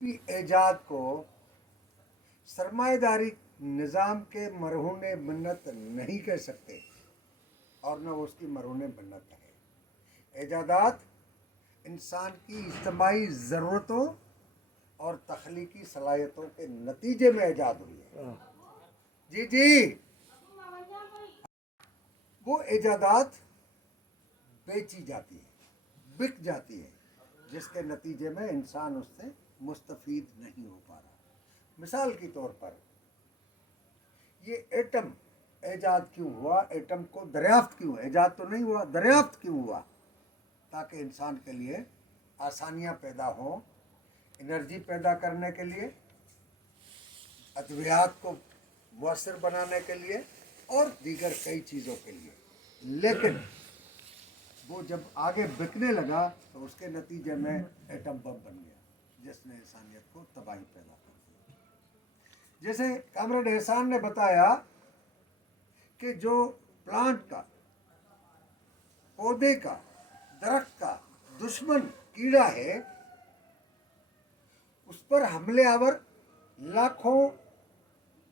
کی ایجاد کو سرمایہ نظام کے مرہون منت نہیں کہہ سکتے اور نہ وہ اس کی مرہون منت ہے۔ ایجادات انسان کی اجتماعی ضرورتوں اور تخلیقی صلاحیتوں کے نتیجے میں ایجاد ہوئی ہے۔ جی وہ ایجادات بیچی جاتی ہے، بک جاتی ہے، جس کے نتیجے میں انسان اس سے مستفید نہیں ہو پا رہا۔ مثال کے طور پر یہ ایٹم ایجاد کیوں ہوا؟ ایٹم کو دریافت کیوں؟ ایجاد تو نہیں ہوا، دریافت کیوں ہوا؟ تاکہ انسان کے لیے آسانیاں پیدا ہوں، انرجی پیدا کرنے کے لیے، ادویات کو مؤثر بنانے کے لیے اور دیگر کئی چیزوں کے لیے۔ لیکن وہ جب آگے بکنے لگا تو اس کے نتیجے میں ایٹم بم بن گیا، جس نے انسانیت کو تباہی پیدا کر دی۔ جیسے کامریڈ احسان نے بتایا کہ جو پلانٹ کا، پودے کا، درخت کا دشمن کیڑا ہے، اس پر حملے آور لاکھوں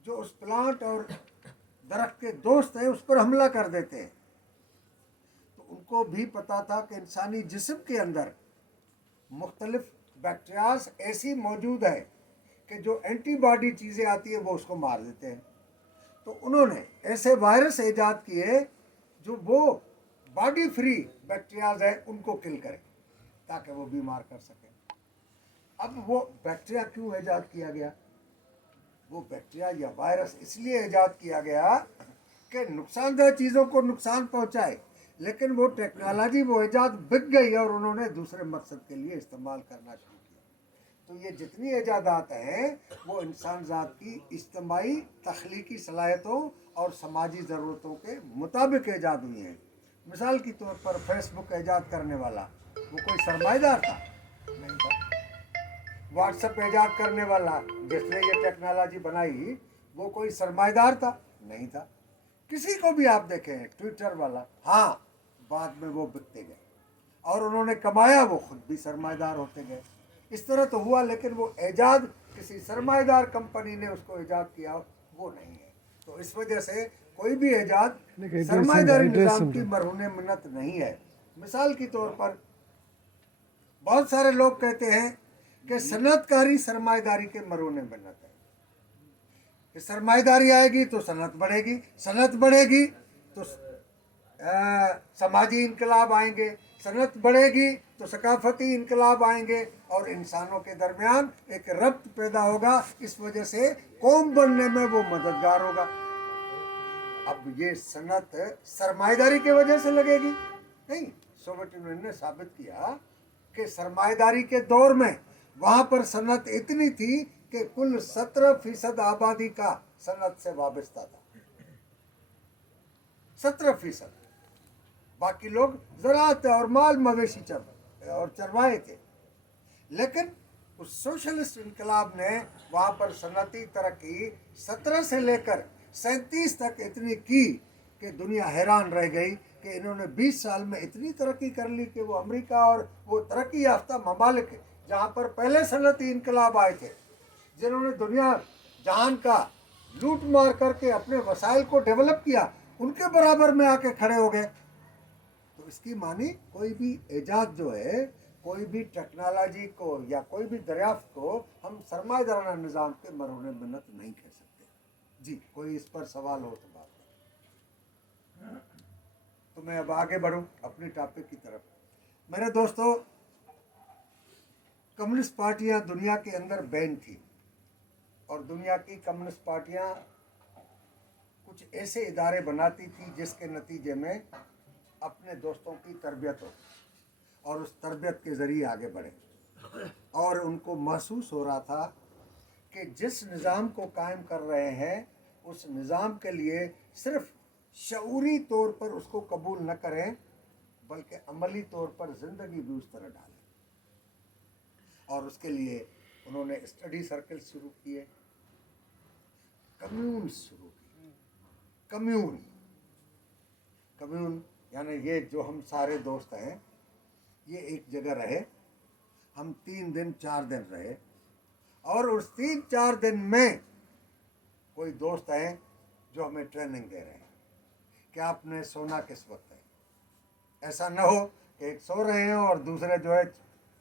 جو اس پلانٹ اور درخت کے دوست ہیں اس پر حملہ کر دیتے ہیں۔ تو ان کو بھی پتا تھا کہ انسانی جسم کے اندر مختلف بیکٹیریاز ایسی موجود ہے کہ جو اینٹی باڈی چیزیں آتی ہیں وہ اس کو مار دیتے ہیں۔ تو انہوں نے ایسے وائرس ایجاد کیے جو وہ باڈی فری بیکٹیریاز ہیں ان کو کل کریں تاکہ وہ بیمار کر سکیں۔ اب وہ بیکٹیریا کیوں ایجاد کیا گیا؟ وہ بیکٹیریا یا وائرس اس لیے ایجاد کیا گیا کہ نقصان دہ چیزوں کو نقصان پہنچائے، لیکن وہ ٹیکنالوجی، وہ ایجاد بک گئی اور انہوں نے دوسرے مقصد کے لیے استعمال کرنا شروع کیا۔ تو یہ جتنی ایجادات ہیں وہ انسان ذات کی اجتماعی تخلیقی صلاحیتوں اور سماجی ضرورتوں کے مطابق ایجاد ہوئی ہیں۔ مثال کے طور پر فیس بک ایجاد کرنے والا وہ کوئی سرمایہ دار تھا؟ نہیں تھا۔ واٹس ایپ ایجاد کرنے والا جس نے یہ ٹیکنالوجی بنائی وہ کوئی سرمایہ دار تھا؟ نہیں تھا۔ کسی کو بھی آپ دیکھیں، ٹویٹر والا، ہاں بعد میں وہ بکتے گئے اور انہوں نے کمایا، وہ خود بھی سرمایہ دار ہوتے گئے۔ اس طرح تو ہوا، لیکن وہ ایجاد کسی سرمایہ دار کمپنی نے اس کو ایجاد کیا وہ نہیں ہے۔ تو اس وجہ سے کوئی بھی ایجاد سرمایہ داری نظام کی مرہون منت نہیں ہے۔ مثال کے طور پر بہت سارے لوگ کہتے ہیں کہ صنعت کاری سرمایہ داری کے مرہون منت ہے، کہ سرمایہ داری آئے گی تو صنعت بڑھے گی، صنعت بڑھے گی تو سماجی انقلاب آئیں گے، صنعت بڑھے گی تو ثقافتی انقلاب آئیں گے اور انسانوں کے درمیان ایک ربط پیدا ہوگا، اس وجہ سے قوم بننے میں وہ مددگار ہوگا۔ اب یہ صنعت سرمایہ داری کی وجہ سے لگے گی؟ نہیں۔ سوویت یونین نے ثابت کیا کہ سرمایہ داری کے دور میں وہاں پر صنعت اتنی تھی کہ کل 17% آبادی کا صنعت سے وابستہ تھا۔ 17%۔ باقی لوگ زراعت اور مال مویشی اور چروائے تھے۔ لیکن اس سوشلسٹ انقلاب نے وہاں پر صنعتی ترقی 17 سے لے کر 37 تک اتنی کی کہ دنیا حیران رہ گئی کہ انہوں نے 20 سال میں اتنی ترقی کر لی کہ وہ امریکہ اور وہ ترقی یافتہ ممالک جہاں پر پہلے صنعتی انقلاب آئے تھے، جنہوں نے دنیا جہان کا لوٹ مار کر کے اپنے وسائل کو ڈیولپ کیا، ان کے برابر میں آ کے کھڑے ہو گئے۔ تو اس کی معنی کوئی بھی ایجاد جو ہے، کوئی بھی ٹیکنالوجی کو یا کوئی بھی دریافت کو ہم سرمایہ دارانہ نظام کے مرہون منت نہیں کہہ سکتے۔ جی کوئی اس پر سوال ہو تو بات کریں۔ تو میں اب آگے بڑھوں اپنی ٹاپک کی طرف۔ میرے دوستو، کمیونسٹ پارٹیاں دنیا کے اندر بین تھی اور دنیا کی کمیونسٹ پارٹیاں کچھ ایسے ادارے بناتی تھی جس کے نتیجے میں اپنے دوستوں کی تربیت ہو اور اس تربیت کے ذریعے آگے بڑھے، اور ان کو محسوس ہو رہا تھا کہ جس نظام کو قائم کر رہے ہیں اس نظام کے لیے صرف شعوری طور پر اس کو قبول نہ کریں بلکہ عملی طور پر زندگی بھی اس طرح ڈالیں، اور اس کے لیے انہوں نے اسٹڈی سرکل شروع کیے، کمیون شروع کی۔ کمیون یعنی یہ جو ہم سارے دوست ہیں یہ ایک جگہ رہے، ہم 3 دن 4 دن رہے، और उस 3-4 दिन में कोई दोस्त हैं जो हमें ट्रेनिंग दे रहे हैं कि आपने सोना किस वक्त है। ऐसा न हो कि एक सो रहे हैं और दूसरे जो है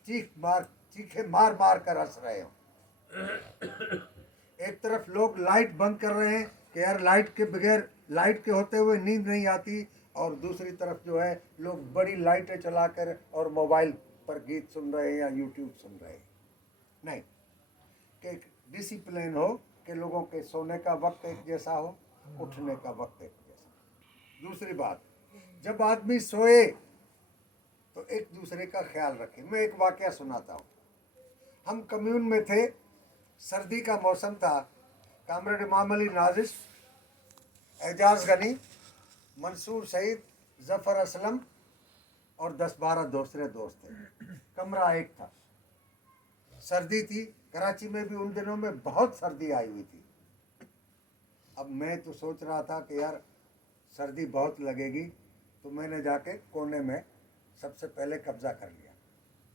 चीखे मार मार कर हंस रहे हो। एक तरफ लोग लाइट बंद कर रहे हैं कि यार लाइट के बगैर, लाइट के होते हुए नींद नहीं आती, और दूसरी तरफ जो है लोग बड़ी लाइटें चलाकर और मोबाइल पर गीत सुन रहे हैं या यूट्यूब सुन रहे हैं। नहीं, कि डिसिप्लिन हो कि लोगों के सोने का वक्त एक जैसा हो, उठने का वक्त एक जैसा। दूसरी बात, जब आदमी सोए तो एक दूसरे का ख्याल रखें। मैं एक वाकया सुनाता हूँ। हम कम्यून में थे, सर्दी का मौसम था। कामरेड इमाम अली नाजिश, एजाज गनी, मंसूर सईद, जफ़र असलम और 10-12 दूसरे दोस्त थे। कमरा एक था। सर्दी थी, कराची में भी उन दिनों में बहुत सर्दी आई हुई थी। अब मैं तो सोच रहा था कि यार सर्दी बहुत लगेगी, तो मैंने जाके कोने में सबसे पहले कब्जा कर लिया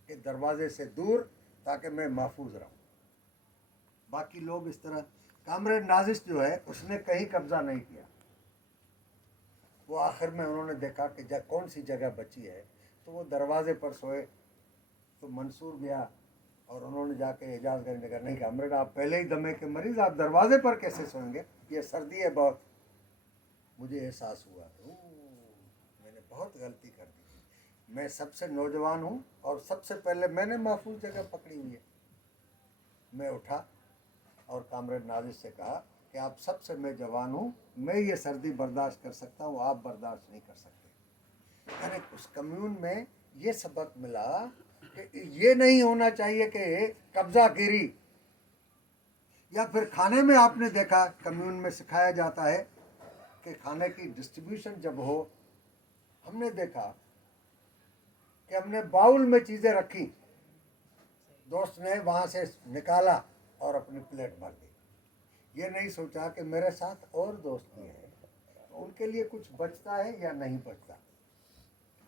कि दरवाजे से दूर, ताकि मैं महफूज रहूं। बाकी लोग इस तरह। कामरेड नाजिश जो है उसने कहीं कब्जा नहीं किया। वो आखिर में उन्होंने देखा कि कौन सी जगह बची है, तो वो दरवाजे पर सोए। तो मंसूर गया और उन्होंने जाके एजाज करने का, नहीं कामरेड आप पहले ही दमे के मरीज, आप दरवाजे पर कैसे सोएंगे, ये सर्दी है बहुत। मुझे एहसास हुआ मैंने बहुत गलती कर दी। मैं सबसे नौजवान हूँ और सबसे पहले मैंने महफूज जगह पकड़ी हुई है। मैं उठा और कामरेड नाजिश से कहा कि आप सबसे मैं जवान हूँ, मैं ये सर्दी बर्दाश्त कर सकता हूँ, आप बर्दाश्त नहीं कर सकते। यानी उस कम्यून में ये सबक मिला कि ये नहीं होना चाहिए कि कब्जा गिरी। या फिर खाने में आपने देखा कम्यून में सिखाया जाता है कि खाने की डिस्ट्रीब्यूशन जब हो, हमने देखा कि हमने बाउल में चीज़ें रखी, दोस्त ने वहाँ से निकाला और अपनी प्लेट भर दी। ये नहीं सोचा कि मेरे साथ और दोस्त भी हैं, तो उनके लिए कुछ बचता है या नहीं बचता।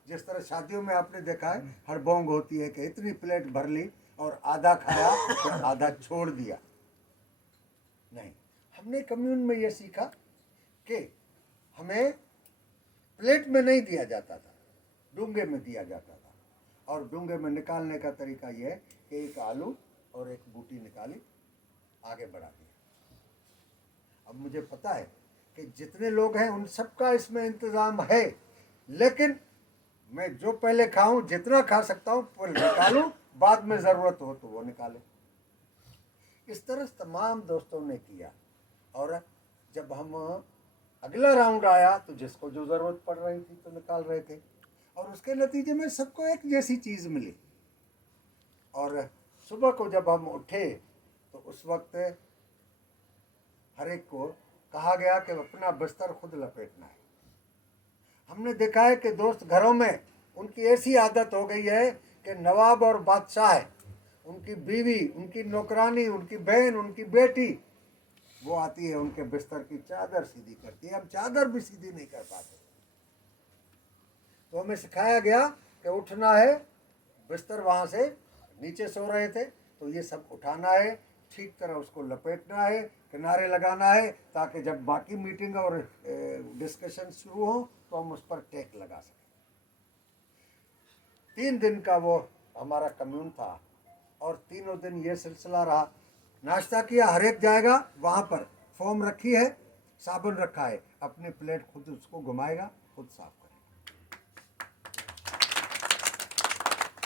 जिस तरह शादियों में आपने देखा है हड़बोंग होती है कि इतनी प्लेट भर ली और आधा खाया और आधा छोड़ दिया। नहीं, हमने कम्यून में ये सीखा कि हमें प्लेट में नहीं दिया जाता था, डूंगे में दिया जाता था। और डूंगे में निकालने का तरीका यह है कि एक आलू और एक बूटी निकाली, आगे बढ़ा दिया। अब मुझे पता है कि जितने लोग हैं उन सबका इसमें इंतज़ाम है, लेकिन मैं जो पहले खाऊं, जितना खा सकता हूं पहले निकालूं, बाद में ज़रूरत हो तो वो निकाले। इस तरह तमाम दोस्तों ने किया, और जब हम अगला राउंड आया तो जिसको जो ज़रूरत पड़ रही थी तो निकाल रहे थे, और उसके नतीजे में सबको एक जैसी चीज़ मिली। और सुबह को जब हम उठे तो उस वक्त हर एक को कहा गया कि अपना बिस्तर खुद लपेटना है। हमने देखा है कि दोस्त घरों में उनकी ऐसी आदत हो गई है कि नवाब और बादशाह है, उनकी बीवी, उनकी नौकरानी, उनकी बहन, उनकी बेटी, वो आती है उनके बिस्तर की चादर सीधी करती है। हम चादर भी सीधी नहीं कर पाते। तो हमें सिखाया गया कि उठना है, बिस्तर वहाँ से नीचे सो रहे थे तो ये सब उठाना है, ठीक तरह उसको लपेटना है, किनारे लगाना है, ताकि जब बाकी मीटिंग और डिस्कशन शुरू हो तो हम उस पर टेक लगा सकें। 3 दिन का वो हमारा कम्यून था और तीनों दिन ये सिलसिला रहा। नाश्ता किया, हर एक जाएगा वहाँ पर फोम रखी है, साबुन रखा है, अपनी प्लेट खुद उसको घुमाएगा, खुद साफ करेगा।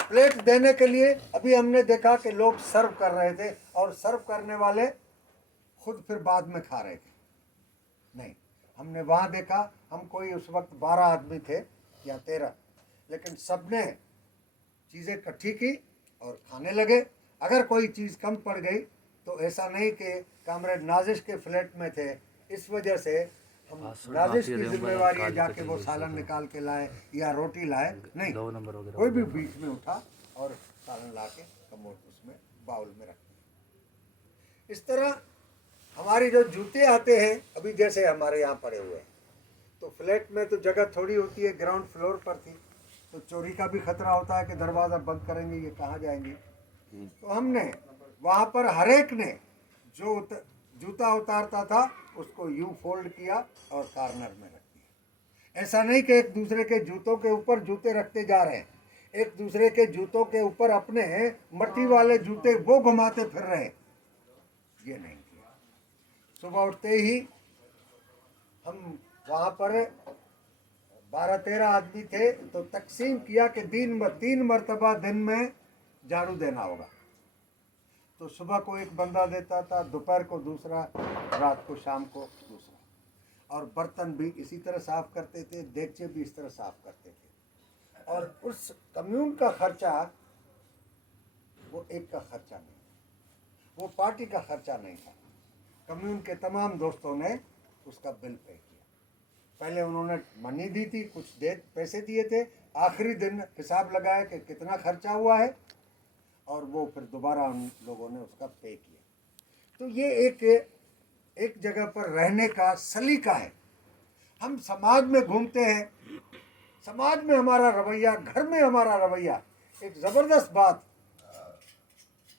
प्लेट देने के लिए अभी हमने देखा कि लोग सर्व कर रहे थे और सर्व करने वाले खुद फिर बाद में खा रहे थे। नहीं, हमने वहाँ देखा, हम कोई उस वक्त 12 आदमी थे या 13, लेकिन सबने चीज़ें इकट्ठी की और खाने लगे। अगर कोई चीज़ कम पड़ गई तो ऐसा नहीं कि कामरेड नाजिश के फ्लैट में थे इस वजह से हम नाजिश की जिम्मेवारी है जाके वो सालन निकाल के लाए या रोटी लाए, नहीं, कोई भी बीच में उठा और सालन ला के कमोड उसमें बाउल में रख दिया। इस तरह हमारी जो जूते आते हैं अभी जैसे हमारे यहाँ पड़े हुए हैं, तो फ्लैट में तो जगह थोड़ी होती है, ग्राउंड फ्लोर पर थी, तो चोरी का भी खतरा होता है कि दरवाज़ा बंद करेंगे ये कहाँ जाएंगे। तो हमने वहाँ पर हर एक ने जो जूता उतारता था उसको यूं फोल्ड किया और कॉर्नर में रख दिया। ऐसा नहीं कि एक दूसरे के जूतों के ऊपर जूते रखते जा रहे हैं, एक दूसरे के जूतों के ऊपर अपने मट्टी वाले जूते वो घुमाते फिर रहे, ये नहीं किया। सुबह उठते ही हम वहाँ पर 12-13 आदमी थे, तो तकसीम किया कि 3 मरतबा दिन में झाड़ू देना होगा। तो सुबह को एक बंदा देता था, दोपहर को दूसरा, रात को शाम को दूसरा। और बर्तन भी इसी तरह साफ करते थे, देगचे भी इस तरह साफ करते थे। और उस कम्यून का खर्चा वो एक का खर्चा नहीं, वो पार्टी का खर्चा नहीं था। कम्यून के तमाम दोस्तों ने उसका बिल पे किया। पहले उन्होंने मनी दी थी, कुछ पैसे दिए थे, आखिरी दिन हिसाब लगाया कि कितना खर्चा हुआ है, और वो फिर दोबारा उन लोगों ने उसका पे किया। तो ये एक जगह पर रहने का सलीका है। हम समाज में घूमते हैं, समाज में हमारा रवैया, घर में हमारा रवैया, एक ज़बरदस्त बात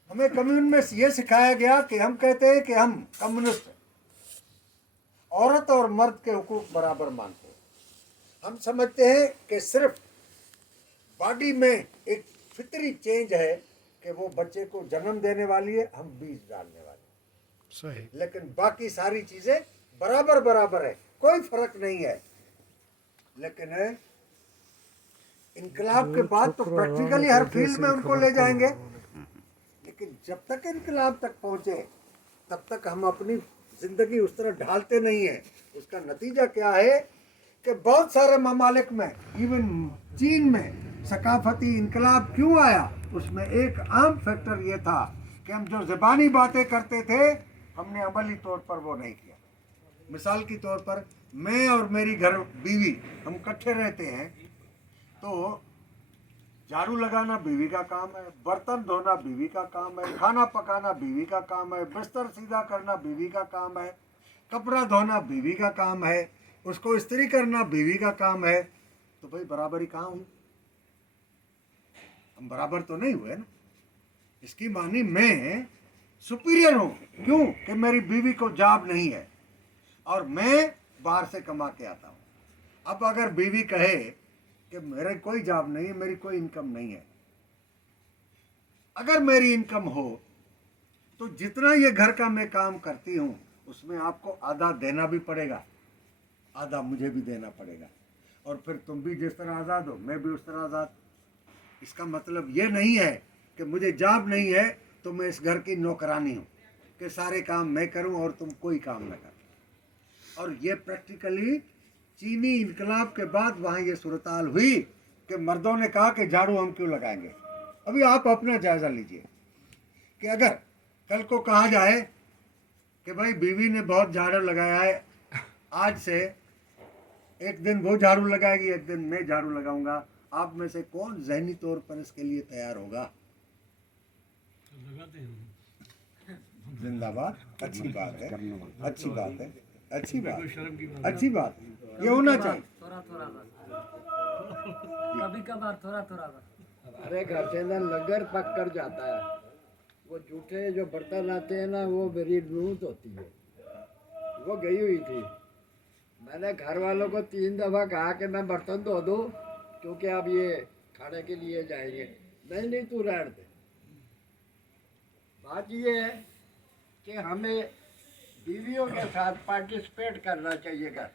हमें कम्यून में ये सिखाया गया कि हम कहते हैं कि हम कम्युनिस्ट हैं, औरत और मर्द के हुकूक बराबर मानते हैं। हम समझते हैं कि सिर्फ बॉडी में एक फितरी चेंज है कि वो बच्चे को जन्म देने वाली है, हम बीज डालने वाले सही। लेकिन बाकी सारी चीजें बराबर है, कोई फर्क नहीं है। लेकिन इनकलाब के बाद तो प्रैक्टिकली हर फील्ड में उनको ले जाएंगे, लेकिन जब तक इनकलाब तक पहुंचे तब तक हम अपनी जिंदगी उस तरह ढालते नहीं है। उसका नतीजा क्या है कि बहुत सारे ममालिक में, इवन चीन में सकाफती इनकलाब क्यों आया, उसमें एक आम फैक्टर ये था कि हम जो ज़बानी बातें करते थे हमने अमली तौर पर वो नहीं किया। मिसाल के तौर पर मैं और मेरी घर बीवी हम इकट्ठे रहते हैं, तो झाड़ू लगाना बीवी का काम है, बर्तन धोना बीवी का काम है, खाना पकाना बीवी का काम है, बिस्तर सीधा करना बीवी का काम है, कपड़ा धोना बीवी का काम है, उसको इस्त्री करना बीवी का काम है। तो भाई बराबरी कहाँ हुई? हम बराबर तो नहीं हुए ना। इसकी मानी मैं सुपीरियर हूँ, क्यों कि मेरी बीवी को जॉब नहीं है और मैं बाहर से कमा के आता हूँ। अब अगर बीवी कहे कि मेरे कोई जॉब नहीं है, मेरी कोई इनकम नहीं है, अगर मेरी इनकम हो तो जितना ये घर का मैं काम करती हूँ उसमें आपको आधा देना भी पड़ेगा, आधा मुझे भी देना पड़ेगा, और फिर तुम भी जिस तरह आज़ाद हो मैं भी उस तरह आज़ाद। इसका मतलब ये नहीं है कि मुझे जॉब नहीं है तो मैं इस घर की नौकरानी हूँ कि सारे काम मैं करूँ और तुम कोई काम न कर। और ये प्रैक्टिकली चीनी इनकलाब के बाद वहाँ ये सूरत-हाल हुई कि मर्दों ने कहा कि झाड़ू हम क्यों लगाएंगे। अभी आप अपना जायज़ा लीजिए कि अगर कल को कहा जाए कि भाई बीवी ने बहुत झाड़ू लगाया है, आज से एक दिन वो झाड़ू लगाएगी, एक दिन मैं झाड़ू लगाऊंगा, आप में से कौन ज़हनी तौर पर इसके लिए तैयार होगा? जिंदाबाद। अच्छी बात है, अच्छी बात है, अच्छी बात, अच्छी बात, ये होना चाहिए। कभी कभार थोड़ा अरे घर से ना लंगर पक कर जाता है, वो जूठे जो बर्तन आते हैं ना, वो मेरी नूत होती है, वो गई हुई थी। मैंने घर वालों को 3 दफ़ा कहा कि मैं बर्तन धो दूँ क्योंकि अब ये खाने के लिए जाएंगे। नहीं तू रहने दे। बात ये है कि हमें बीवियों के साथ पार्टिसिपेट करना चाहिए घर।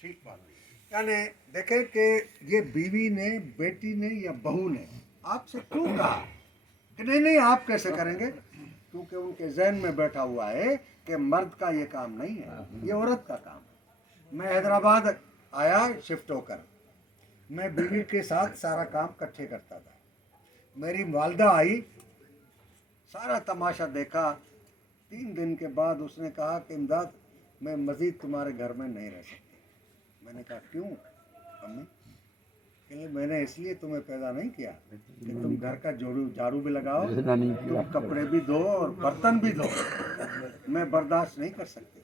ठीक बात। यानी देखें कि ये बीवी ने, बेटी ने या बहू ने आपसे क्यों कहा कि नहीं आप कैसे करेंगे, क्योंकि उनके जहन में बैठा हुआ है कि मर्द का ये काम नहीं है, ये औरत का काम है। मैं हैदराबाद आया शिफ्ट होकर, मैं बीवी के साथ सारा काम इकट्ठे करता था। मेरी वालदा आई, सारा तमाशा देखा। 3 दिन के बाद उसने कहा कि इमदाद मैं मज़ीद तुम्हारे घर में नहीं रह सकती। मैंने कहा क्यों अम्मी? कि मैंने इसलिए तुम्हें पैदा नहीं किया कि तुम घर का झाड़ू भी लगाओ, तुम कपड़े भी धो और बर्तन भी धो। मैं बर्दाश्त नहीं कर सकती,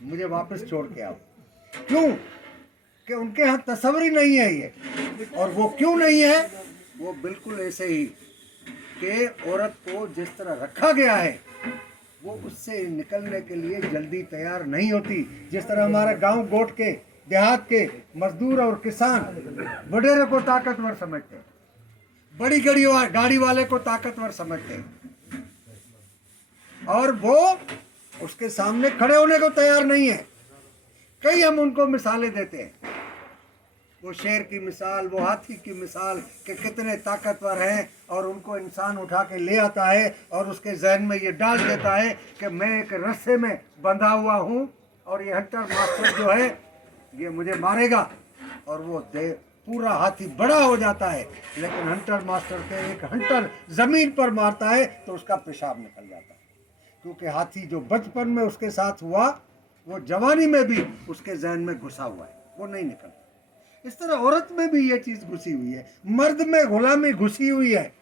मुझे वापस छोड़ के आओ। क्यों कि उनके यहाँ तस्वीर ही नहीं है ये। और वो क्यों नहीं है? वो बिल्कुल ऐसे ही कि औरत को जिस तरह रखा गया है वो उससे निकलने के लिए जल्दी तैयार नहीं होती। जिस तरह हमारे गांव गोट के देहात के मजदूर और किसान वडेरे को ताकतवर समझते हैं, बड़ी गाड़ी वाले को ताकतवर समझते हैं, और वो उसके सामने खड़े होने को तैयार नहीं है। कई हम उनको मिसालें देते हैं, वो शेर की मिसाल, वो हाथी की मिसाल कि कितने ताकतवर हैं, और उनको इंसान उठा के ले आता है और उसके जहन में ये डाल देता है कि मैं एक रस्से में बंधा हुआ हूँ और ये हंटर मास्टर जो है ये मुझे मारेगा, और वो पूरा हाथी बड़ा हो जाता है, लेकिन हंटर मास्टर के एक हंटर जमीन पर मारता है तो उसका पेशाब निकल जाता है, क्योंकि हाथी जो बचपन में उसके साथ हुआ वो जवानी में भी उसके जहन में घुसा हुआ है, वो नहीं निकलता। इस तरह औरत में भी ये चीज घुसी हुई है, मर्द में गुलामी घुसी हुई है,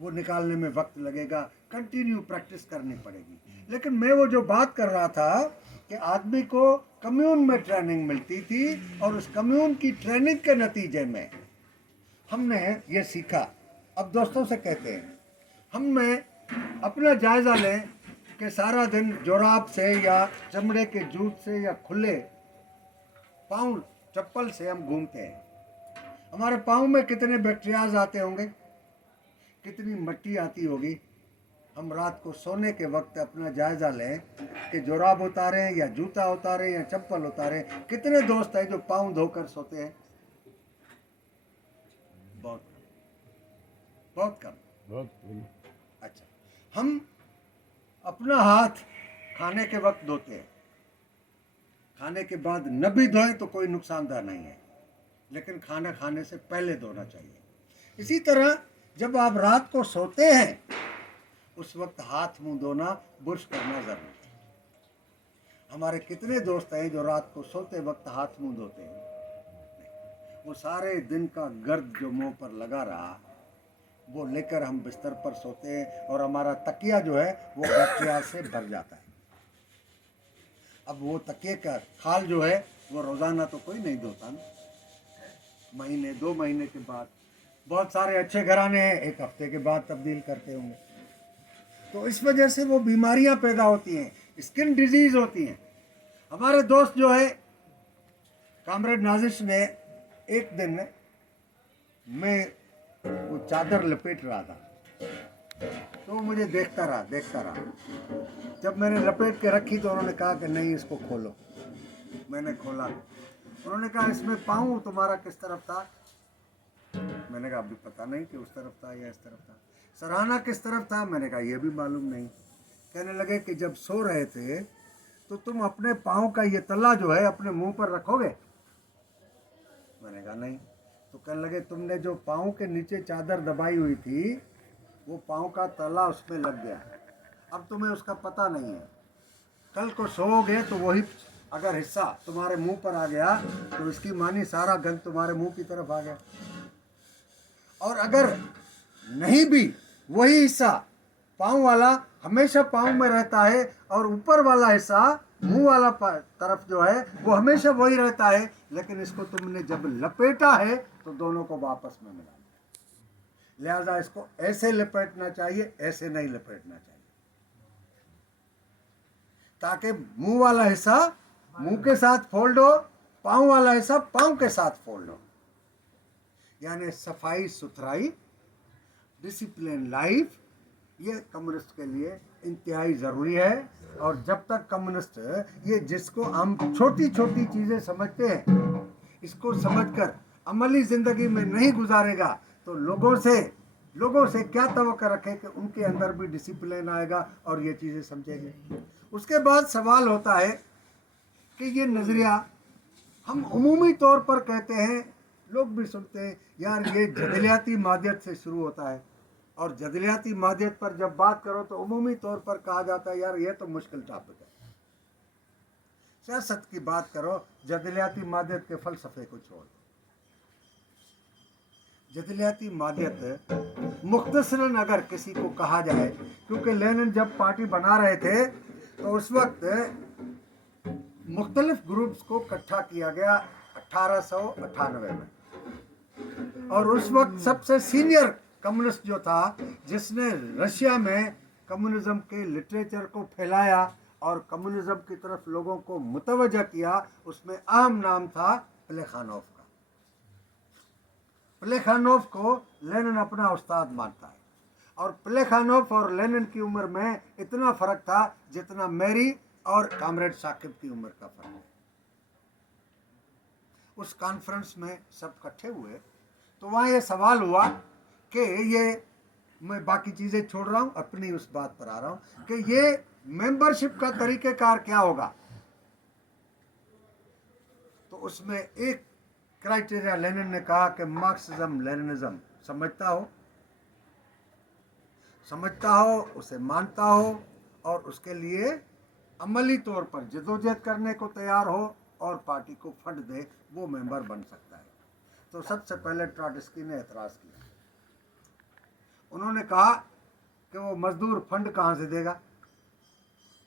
वो निकालने में वक्त लगेगा, कंटिन्यू प्रैक्टिस करनी पड़ेगी। लेकिन मैं वो जो बात कर रहा था कि आदमी को कम्यून में ट्रेनिंग मिलती थी, और उस कम्यून की ट्रेनिंग के नतीजे में हमने ये सीखा। अब दोस्तों से कहते हैं, हमने अपना जायजा लें कि सारा दिन जोराब से या चमड़े के जूत से या खुले पाँव चप्पल से हम घूमते हैं, हमारे पाँव में कितने बैक्टीरियाज आते होंगे, कितनी मिट्टी आती होगी। हम रात को सोने के वक्त अपना जायजा लें कि जोराब उतारें या जूता उतारें या चप्पल उतारें, कितने दोस्त हैं जो पाँव धोकर सोते हैं? बहुत कम। अच्छा, हम अपना हाथ खाने के वक्त धोते हैं, खाने के बाद न भी धोएं तो कोई नुकसानदार नहीं है, लेकिन खाना खाने से पहले धोना चाहिए। इसी तरह जब आप रात को सोते हैं उस वक्त हाथ मुंह धोना, ब्रश करना जरूरी है। हमारे कितने दोस्त हैं जो रात को सोते वक्त हाथ मुंह धोते हैं? वो सारे दिन का गर्द जो मुंह पर लगा रहा वो लेकर हम बिस्तर पर सोते हैं, और हमारा तकिया जो है वो बैक्टीरिया से भर जाता है। अब वो तकिए का खाल जो है वो रोजाना तो कोई नहीं धोता ना, महीने 2 महीने के बाद। बहुत सारे अच्छे घराने हैं 1 हफ्ते के बाद तब्दील करते होंगे। तो इस वजह से वो बीमारियां पैदा होती हैं, स्किन डिजीज होती हैं। हमारे दोस्त जो है कामरेड नाजिश ने एक दिन मैं वो चादर लपेट रहा था तो मुझे देखता रहा। जब मैंने लपेट के रखी तो उन्होंने कहा कि नहीं इसको खोलो। मैंने खोला, उन्होंने कहा इसमें पाँव तुम्हारा किस तरफ था? मैंने कहा अभी पता नहीं कि उस तरफ था या इस तरफ था। सराहना किस तरफ था? मैंने कहा ये भी मालूम नहीं। कहने लगे कि जब सो रहे थे तो तुम अपने पाँव का ये तला जो है अपने मुंह पर रखोगे? मैंने कहा नहीं। तो कहने लगे तुमने जो पाँव के नीचे चादर दबाई हुई थी वो पाँव का तला उसमें लग गया, अब तुम्हें उसका पता नहीं है। कल को सोओगे तो वही अगर हिस्सा तुम्हारे मुंह पर आ गया तो इसकी मानी सारा गंद तुम्हारे मुंह की तरफ आ गया, और अगर नहीं भी वही हिस्सा पाँव वाला हमेशा पाँव में रहता है और ऊपर वाला हिस्सा मुंह वाला तरफ जो है वो हमेशा वही रहता है, लेकिन इसको तुमने जब लपेटा है तो दोनों को वापस में मिला। लिहाजा इसको ऐसे लपेटना चाहिए, ऐसे नहीं लपेटना चाहिए, ताकि मुंह वाला हिस्सा मुंह के साथ फोल्ड हो, पाँव वाला हिस्सा पाँव के साथ फोल्ड हो। यानी सफाई सुथराई, डिसिप्लिन लाइफ, ये कम्युनिस्ट के लिए इंतहाई ज़रूरी है। और जब तक कम्युनिस्ट ये जिसको हम छोटी छोटी चीज़ें समझते हैं इसको समझकर अमली ज़िंदगी में नहीं गुजारेगा तो लोगों से क्या तवक्को रखें कि उनके अंदर भी डिसिप्लिन आएगा और ये चीज़ें समझेंगे। उसके बाद सवाल होता है कि ये नज़रिया हम उमूमी तौर पर कहते हैं, लोग भी सुनते हैं, यार ये जदलियाती मादियत से शुरू होता है, और जदलियाती मादियत पर जब बात करो तो उमूमी तौर पर कहा जाता है यार ये तो मुश्किल टॉपिक है। सियासत की बात करो, जदलियाती मादियत के फ़लसफ़े को छोड़ दो। जदलियाती मादियत मुख्तसरन अगर किसी को कहा जाए, क्योंकि लेनिन जब पार्टी बना रहे थे तो उस वक्त मुख्तलिफ ग्रुप्स को इकट्ठा किया गया 1898 में, और उस वक्त सबसे सीनियर कम्युनिस्ट जो था, जिसने रशिया में कम्युनिज्म के लिटरेचर को फैलाया और कम्युनिज्म की तरफ लोगों को मुतवज्जा किया, उसमें अहम नाम था प्लेखानोव का। प्लेखानोव को लेनिन अपना उस्ताद मानता है, और प्लेखानोव और लेनिन की उम्र में इतना फर्क था जितना मेरी और कामरेड साकिब की उम्र का फर्क है। उस कॉन्फ्रेंस में सब इकट्ठे हुए तो वहाँ ये सवाल हुआ कि ये, मैं बाकी चीज़ें छोड़ रहा हूँ, अपनी उस बात पर आ रहा हूँ कि ये मेंबरशिप का तरीक़ेकार क्या होगा। तो उसमें एक क्राइटेरिया लेनिन ने कहा कि मार्क्सिज्म लेनिनिज्म समझता हो, उसे मानता हो और उसके लिए अमली तौर पर जदोजहद करने को तैयार हो और पार्टी को फंड दे, वो मेंबर बन सकता है। तो सबसे पहले ट्रॉट्स्की ने एतराज़ किया। उन्होंने कहा कि वो मजदूर फंड कहाँ से देगा,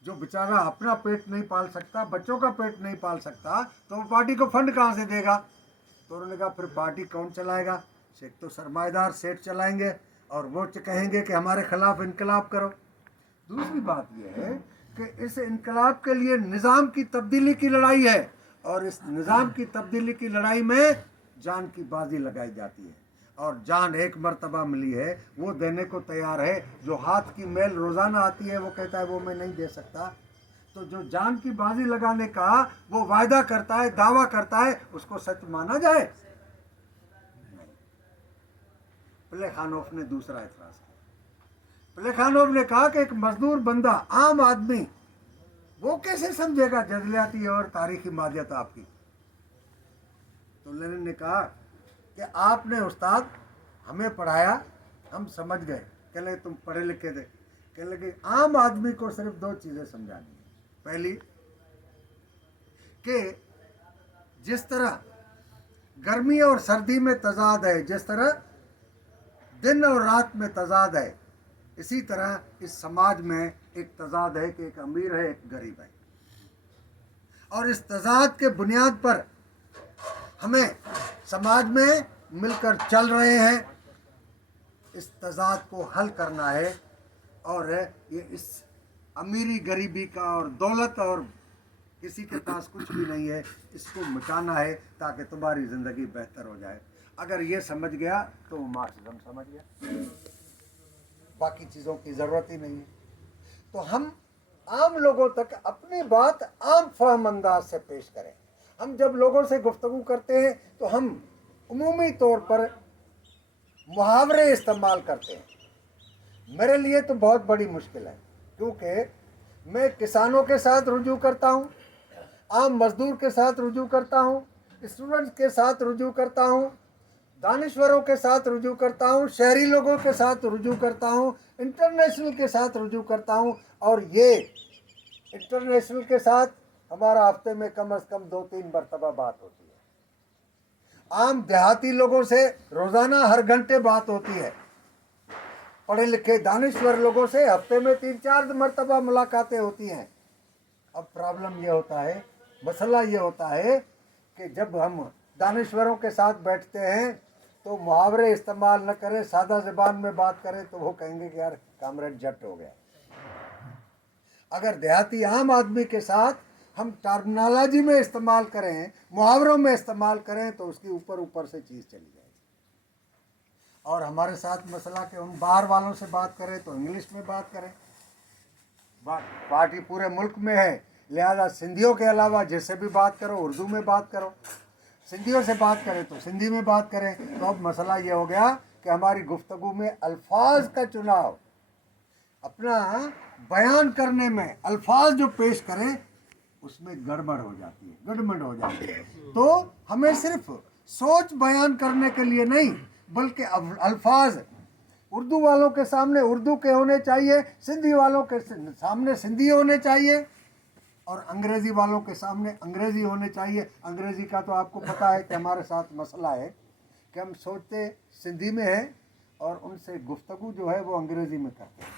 जो बेचारा अपना पेट नहीं पाल सकता, बच्चों का पेट नहीं पाल सकता, तो वो पार्टी को फंड कहाँ से देगा। तो उन्होंने कहा फिर पार्टी कौन चलाएगा, एक तो सरमाएदार सेठ चलाएंगे और वो कहेंगे कि हमारे खिलाफ इनकलाब करो। दूसरी बात यह है कि इस इनकलाब के लिए निज़ाम की तब्दीली की लड़ाई है, और इस निज़ाम की तब्दीली की लड़ाई में जान की बाजी लगाई जाती है, और जान एक मर्तबा मिली है, वो देने को तैयार है। जो हाथ की मेल रोज़ाना आती है वो कहता है वो मैं नहीं दे सकता। तो जो जान की बाजी लगाने का वो वायदा करता है, दावा करता है, उसको सच माना जाए? प्लेखानोव ने दूसरा एतराज़ किया। प्लेखानोव ने कहा कि एक मजदूर बंदा, आम आदमी, वो कैसे समझेगा जज्बाती और तारीखी मादियत आपकी। तो लेनिन ने कहा कि आपने उस्ताद हमें पढ़ाया, हम समझ गए। कह लगे तुम पढ़े लिखे थे। कह लगे आम आदमी को सिर्फ दो चीज़ें समझानी है। पहली कि जिस तरह गर्मी और सर्दी में तजाद है, जिस तरह दिन और रात में तजाद है, इसी तरह इस समाज में एक तजाद है कि एक अमीर है, एक गरीब है, और इस तजाद के बुनियाद पर हमें समाज में मिलकर चल रहे हैं। इस तजाद को हल करना है, और ये इस अमीरी गरीबी का और दौलत और किसी के पास कुछ भी नहीं है, इसको मिटाना है ताकि तुम्हारी ज़िंदगी बेहतर हो जाए। अगर ये समझ गया तो वो मार्क्सिज्म समझ गया, बाकी चीज़ों की ज़रूरत ही नहीं है। तो हम आम लोगों तक अपनी बात आम फहम अंदाज से पेश करें। हम जब लोगों से गुफ्तगू करते हैं तो हम उमूमी तौर पर मुहावरे इस्तेमाल करते हैं। मेरे लिए तो बहुत बड़ी मुश्किल है, क्योंकि मैं किसानों के साथ रुजू करता हूँ, आम मजदूर के साथ रुजू करता हूँ, स्टूडेंट्स के साथ रुजू करता हूँ, दानिश्वरों के साथ रुजू करता हूँ, शहरी लोगों के साथ रुजू करता हूँ, इंटरनेशनल के साथ रुजू करता हूँ। और ये इंटरनेशनल के साथ हमारा हफ्ते में कम से कम 2-3 मरतबा बात होती है। आम देहाती लोगों से रोज़ाना हर घंटे बात होती है। पढ़े लिखे दानिश्वर लोगों से हफ्ते में 3-4 मरतबा मुलाकातें होती हैं। अब प्रॉब्लम ये होता है, मसला ये होता है कि जब हम दानिश्वरों के साथ बैठते हैं तो मुहावरे इस्तेमाल न करें, सादा ज़बान में बात करें, तो वो कहेंगे कि यार कामरेड जट हो गया। अगर देहाती आम आदमी के साथ हम टर्मिनोलॉजी में इस्तेमाल करें, मुहावरों में इस्तेमाल करें, तो उसकी ऊपर ऊपर से चीज़ चली जाएगी। और हमारे साथ मसला कि हम बाहर वालों से बात करें तो इंग्लिश में बात करें। पार्टी पूरे मुल्क में है, लिहाजा सिंधियों के अलावा जिससे भी बात करो उर्दू में बात करो, सिंधियों से बात करें तो सिंधी में बात करें। तो अब मसला ये हो गया कि हमारी गुफ्तगू में अल्फाज का चुनाव, अपना बयान करने में अल्फाज जो पेश करें उसमें गड़बड़ हो जाती है। तो हमें सिर्फ सोच बयान करने के लिए नहीं, बल्कि अल्फाज उर्दू वालों के सामने उर्दू के होने चाहिए, सिंधी वालों के सामने सिंधी होने चाहिए, और अंग्रेज़ी वालों के सामने अंग्रेज़ी होने चाहिए। अंग्रेज़ी का तो आपको पता है कि हमारे साथ मसला है कि हम सोचते सिंधी में है और उनसे गुफ्तगू जो है वो अंग्रेज़ी में करते हैं,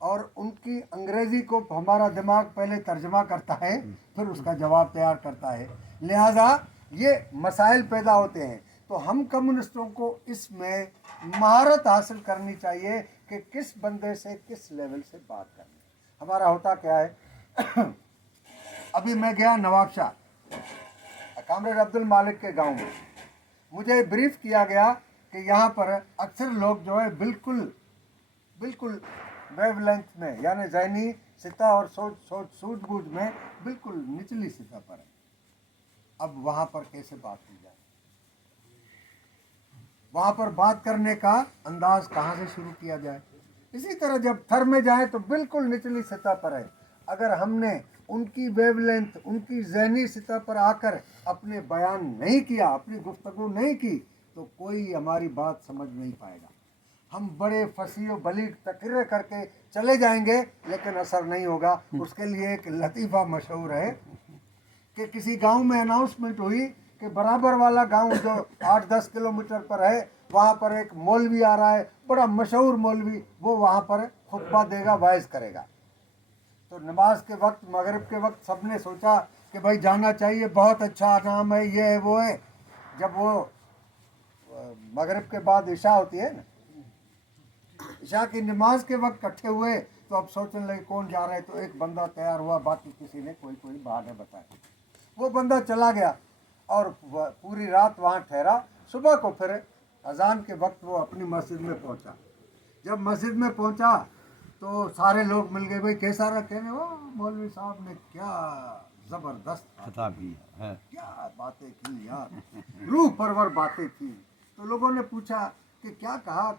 और उनकी अंग्रेज़ी को हमारा दिमाग पहले तर्जमा करता है, फिर उसका जवाब तैयार करता है। लिहाजा ये मसाइल पैदा होते हैं। तो हम कम्युनिस्टों को इसमें महारत हासिल करनी चाहिए कि किस बंदे से किस लेवल से बात करनी। हमारा होता क्या है, अभी मैं गया नवाबशाह कामरेड अब्दुल मालिक के गांव में, मुझे ब्रीफ किया गया कि यहाँ पर अक्सर लोग जो है बिल्कुल वेवलेंथ में, यानी ज़हनी सतह और सोच सूझबूझ में बिल्कुल निचली सतह पर है। अब वहाँ पर कैसे बात की जाए, वहाँ पर बात करने का अंदाज कहाँ से शुरू किया जाए। इसी तरह जब थर में जाए तो बिल्कुल निचली सतह पर है। अगर हमने उनकी वेवलेंथ, उनकी ज़हनी सतह पर आकर अपने बयान नहीं किया, अपनी गुफ्तगू नहीं की, तो कोई हमारी बात समझ नहीं पाएगा। हम बड़े फसीह और बलीग तकरीरें करके चले जाएंगे लेकिन असर नहीं होगा। उसके लिए एक लतीफ़ा मशहूर है कि किसी गांव में अनाउंसमेंट हुई कि बराबर वाला गांव जो 8-10 किलोमीटर पर है, वहाँ पर एक मौलवी आ रहा है, बड़ा मशहूर मौलवी, वो वहाँ पर खुतबा देगा, वाइज करेगा। तो नमाज के वक्त, मगरिब के वक्त सबने सोचा कि भाई जाना चाहिए, बहुत अच्छा नाम है, ये है वो है। जब वो मगरिब के बाद इशा होती है ना, इशा की नमाज के वक्त इकट्ठे हुए तो अब सोचने लगे कौन जा रहा है, तो एक बंदा तैयार हुआ, बाकी किसी ने कोई बहाने बताए। वो बंदा चला गया और पूरी रात वहाँ ठहरा। सुबह को फिर अजान के वक्त वो अपनी मस्जिद में पहुँचा। जब मस्जिद में पहुँचा तो सारे लोग मिल गए, भाई कैसा रहा, कहने वो मौलवी साहब ने क्या ज़बरदस्त खिताब किया है। क्या बातें की यार, रूह परवर बातें की। तो लोगों ने पूछा कि क्या कहा,